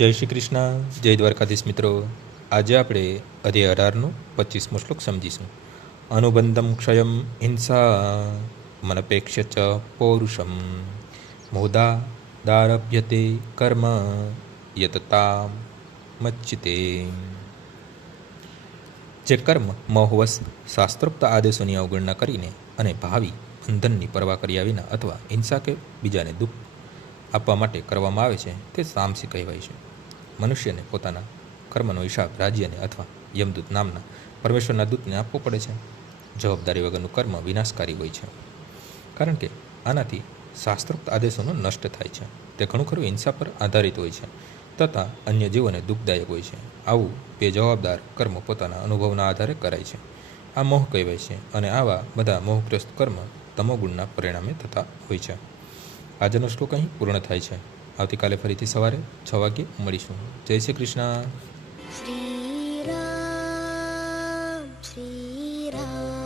જય શ્રી કૃષ્ણ, જય દ્વારકાધીશ મિત્રો. આજે આપણે અધ્યાય 18નો 25મો શ્લોક સમજીશું. અનુબંધમ ક્ષયમ હિંસા મનપેક્ષ ચ પૌરુષમ મોદા દારભ્યતે કર્મ યતતા મચ્ચિતે. જે કર્મ મોહવશ શાસ્ત્રોક્ત આદેશોની અવગણના કરીને અને ભાવિ બંધનની પરવા કર્યા વિના અથવા હિંસા કે બીજાને દુઃખ આપવા માટે કરવામાં આવે છે તે તામસી કહેવાય છે. મનુષ્યને પોતાના કર્મનો હિસાબ રાજ્યને અથવા યમદૂત નામના પરમેશ્વરના દૂતને આપવો પડે છે. જવાબદારી વગરનું કર્મ વિનાશકારી હોય છે, કારણ કે આનાથી શાસ્ત્રોક્ત આદેશોનો નષ્ટ થાય છે. તે ઘણું ખરું હિંસા પર આધારિત હોય છે તથા અન્ય જીવોને દુઃખદાયક હોય છે. આવું બેજવાબદાર કર્મ પોતાના અનુભવના આધારે કરાય છે. આ મોહ કહેવાય છે અને આવા બધા મોહગ્રસ્ત કર્મ તમોગુણના પરિણામે થતા હોય છે. આજનો શ્લોક અહીં પૂર્ણ થાય છે. આવતીકાલે ફરીથી સવારે 6 વાગ્યે મળીશું. જય શ્રી કૃષ્ણ. શ્રી રામ શ્રી રામ